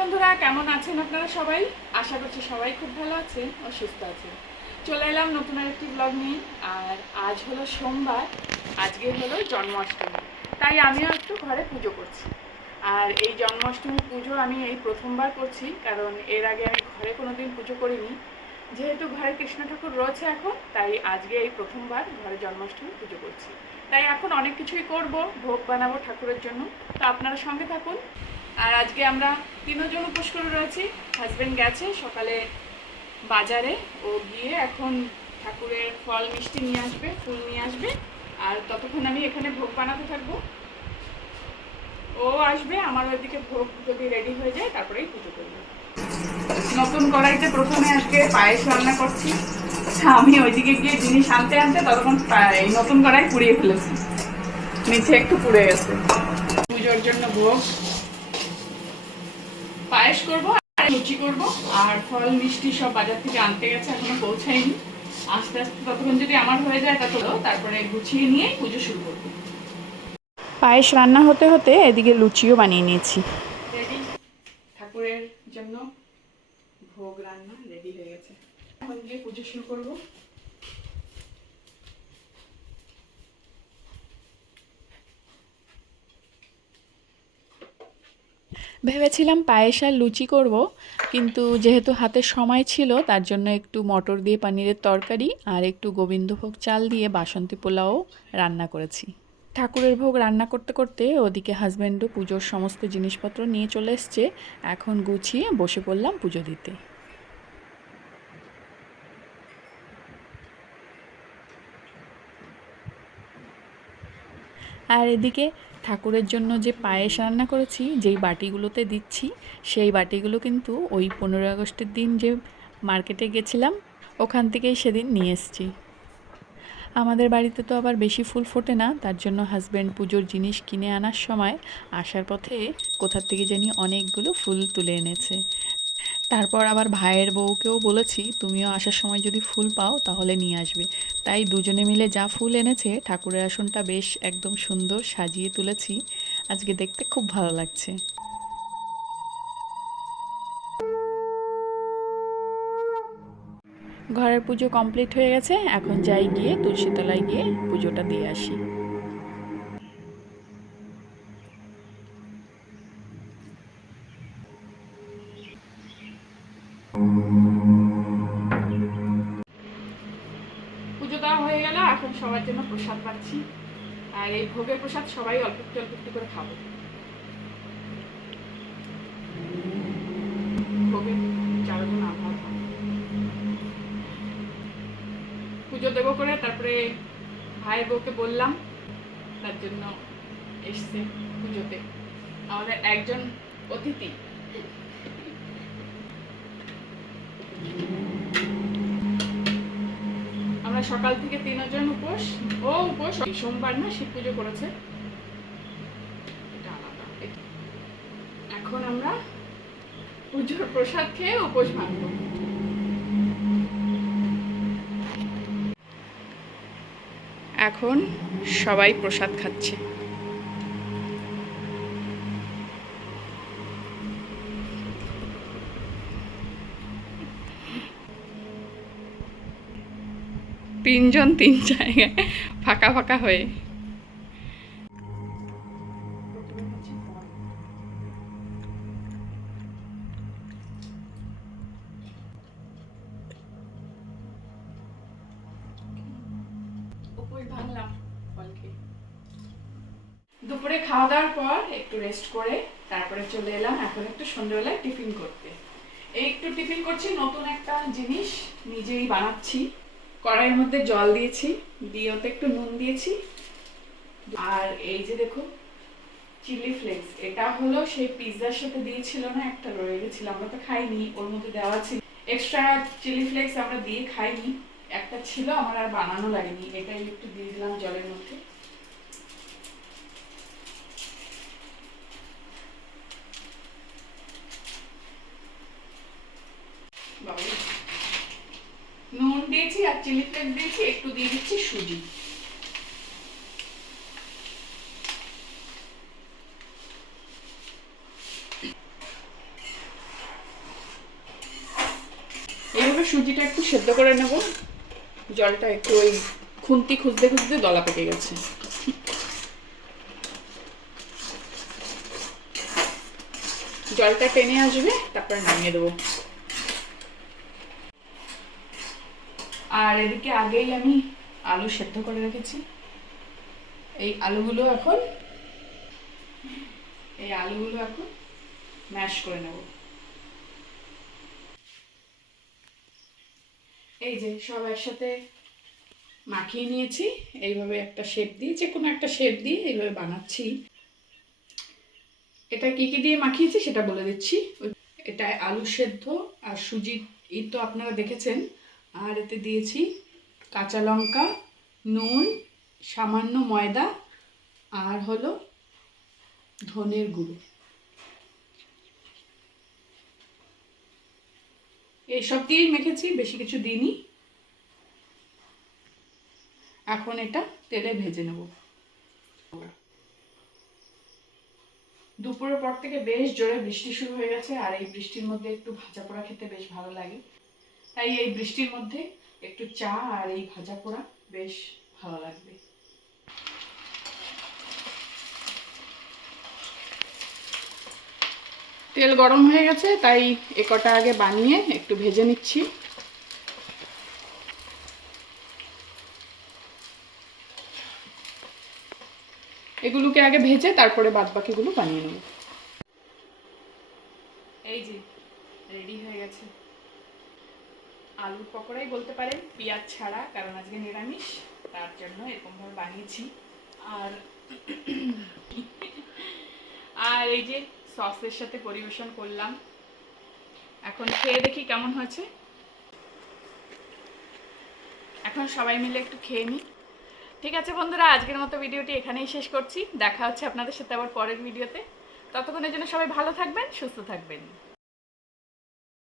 বন্ধুরা, কেমন আছেন আপনারা সবাই? আশা করছি সবাই খুব ভালো আছেন ও সুস্থ আছেন। চলে এলাম নতুন আরেকটি ব্লগ নিয়ে, আর আজ হলো সোমবার, আজকে হলো জন্মাষ্টমী। তাই আমিও একটু ঘরে পুজো করছি। আর এই জন্মাষ্টমী পুজো আমি এই প্রথমবার করছি, কারণ এর আগে আমি ঘরে কোনো দিন পুজো করিনি। যেহেতু ঘরে কৃষ্ণ ঠাকুর রয়েছে এখন, তাই আজকে এই প্রথমবার ঘরে জন্মাষ্টমী পুজো করছি। তাই এখন অনেক কিছুই করব, ভোগ বানাবো ঠাকুরের জন্য। তো আপনারা সঙ্গে থাকুন। আর আজকে আমরা তিনজন উপোস করে রয়েছি। হাজবেন্ড গেছে, সকালে বাজারে, ও গিয়ে এখন ঠাকুরের ফল, মিষ্টি নিয়ে আসবে, ফুল নিয়ে আসবে। আর ততক্ষণ আমি এখানে ভোগ বানাতে থাকব। ও আসবে, আমার ওইদিকে ভোগ যদি রেডি হয়ে যায়, তারপরেই পুজো করব। নতুন কড়াইতে প্রথমে আজকে পায়েস রান্না করছি। আমি ওইদিকে গিয়ে জিনিস আনতে আনতে ততক্ষণ নতুন কড়াই পুড়িয়ে ফেলেছি। নিচে একটু পুড়ে গেছে। পুজোর জন্য ভোগ পায়েস করব আর লুচি করব আর ফল মিষ্টি সব বাজার থেকে আনতে গেছে এখনও পৌঁছায়নি। আস্তে আস্তে ততক্ষণ যদি আমার হয়ে যায় তত তারপরে গুছিয়ে নিয়ে পুজো শুরু করব। পায়েস রান্না হতে হতে এদিকে লুচিও বানিয়ে নিয়েছি। ঠাকুরের জন্য ভোগ রান্না রেডি হয়ে গেছে। এখন গিয়ে পুজো শুরু করব। ভেবেছিলাম পায়েস আর লুচি করব, কিন্তু যেহেতু হাতে সময় ছিল, তার জন্য একটু মটর দিয়ে পানিরের তরকারি আর একটু গোবিন্দভোগ চাল দিয়ে বাসন্তী পোলাও রান্না করেছি। ঠাকুরের ভোগ রান্না করতে করতে ওদিকে হাজব্যান্ডও পুজোর সমস্ত জিনিসপত্র নিয়ে চলে এসছে। এখন গুছিয়ে বসে পড়লাম পুজো দিতে। আর এদিকে ঠাকুরের জন্য যে পায়েস রান্না করেছি, যেই বাটিগুলোতে দিচ্ছি, সেই বাটিগুলো কিন্তু ওই পনেরো আগস্টের দিন যে মার্কেটে গেছিলাম, ওখান থেকেই সেদিন নিয়ে এসেছি। আমাদের বাড়িতে তো আবার বেশি ফুল ফোটে না, তার জন্য হাজব্যান্ড পুজোর জিনিস কিনে আনার সময় আসার পথে কোথার থেকে জানি অনেকগুলো ফুল তুলে এনেছে। তারপর আবার ভাইয়ের বউকেও বলেছি, তুমিও আসার সময় যদি ফুল পাও তাহলে নিয়ে আসবে। তাই দুজনে মিলে যা ফুল এনেছে, ঠাকুরের আসনটা বেশ একদম সুন্দর সাজিয়ে তুলেছি। আজকে দেখতে খুব ভালো লাগছে। ঘরের পুজো কমপ্লিট হয়ে গেছে, এখন যাই গিয়ে তুলসীতলায় গিয়ে পুজোটা দিয়ে আসি। পুজো দেওয়া হয়ে গেল, এখন সবার জন্য প্রসাদ পাচ্ছি। আর এই ভোগের প্রসাদ সবাই অল্প একটু অল্প একটু করে খাব। ভোগের চারজন পুজো দেবো করে তারপরে ভাইয়ের বউকে বললাম, তার জন্য এসছে পুজোতে। আমাদের একজন অতিথি। আমরা সকাল থেকে উপোস। ও উপোস। সোমবার না শিব পুজো করেছে। এখন আমরা পুজোর প্রসাদ খেয়ে উপোস ভাঙবো। এখন সবাই প্রসাদ খাচ্ছে। তিনজন তিন জায়গায় ফাঁকা ফাঁকা হয়ে। দুপুরে খাওয়া দাওয়ার পর একটু রেস্ট করে তারপরে চলে এলাম এখন একটু সন্ধ্যেবেলায় টিফিন করতে এই একটু টিফিন করছি, নতুন একটা জিনিস নিজেই বানাচ্ছি কড়াইয়ের মধ্যে জল দিয়েছি, দিয়ে ওতে একটু নুন দিয়েছি। আর এই যে দেখো চিলি ফ্লেক্স এটা হলো সেই পিৎজার সাথে দিয়েছিল না, একটা রয়ে গেছিল, আমরা তো খাইনি, ওর মধ্যে দেওয়া ছিল। এক্সট্রা চিলি ফ্লেক্স আমরা দিয়ে খাইনি, একটা ছিল, আমার আর বানানো লাগেনি, এটাই একটু দিয়ে দিলাম জলের মধ্যে। আর চিলি ফ্লেক দিয়েছি, একটু দিয়ে দিচ্ছি সুজি। এইভাবে সুজিটা একটু সেদ্ধ করে নেব। জলটা একটু ওই খুন্তি খুঁজতে খুঁজতে দলা পেকে গেছে। জলটা টেনে আসবে, তারপরে নামিয়ে দেবো। আর এদিকে আগেই আমি আলু সেদ্ধ করে রেখেছি। এই আলুগুলো এখন, এই আলুগুলো এখন ম্যাশ করে নেব। এই যে সব একসাথে মাখিয়ে নিয়েছি, এইভাবে একটা শেপ দিয়ে, যে কোনো একটা শেপ দিয়ে এইভাবে বানাচ্ছি। এটা কি কি দিয়ে মাখিয়েছি সেটা বলে দিচ্ছি। এটা আলু সেদ্ধ আর সুজি এই তো আপনারা দেখেছেন আর এতে দিয়েছি কাঁচা লঙ্কা, নুন, সামান্য ময়দা আর হলো ধনের গুঁড়ো। এইসব দিয়েই মেখেছি, বেশি কিছু দিইনি। এখন এটা তেলে ভেজে নেব। দুপুরের পর থেকে বেশ জোরে বৃষ্টি শুরু হয়ে গেছে, আর এই বৃষ্টির মধ্যে একটু ভাজা পোড়া খেতে বেশ ভালো লাগে। তাই এই বৃষ্টির মধ্যে একটু চা আর এই ভাজা পোড়া বেশ ভালো লাগবে। তেল গরম হয়ে গেছে, তাই এ কটা আগে বানিয়ে একটু ভেজে নিচ্ছি। এগুলোকে আগে ভেজে তারপরে বাদ বাকিগুলো বানিয়ে নেব এই যে রেডি হয়ে গেছে আলুর পকোড়াই বলতে পারেন, পেঁয়াজ ছাড়া, কারণ আজকে নিরামিষ, তার জন্য এরকমভাবে বানিয়েছি। আর আর এই যে সসের সাথে পরিবেশন করলাম। এখন খেয়ে দেখি কেমন হয়েছে। এখন সবাই মিলে একটু খেয়ে নিই। ঠিক আছে বন্ধুরা, আজকের মতো ভিডিওটি এখানেই শেষ করছি। দেখা হচ্ছে আপনাদের সাথে আবার পরের ভিডিওতে। ততক্ষণের জন্য সবাই ভালো থাকবেন, সুস্থ থাকবেন।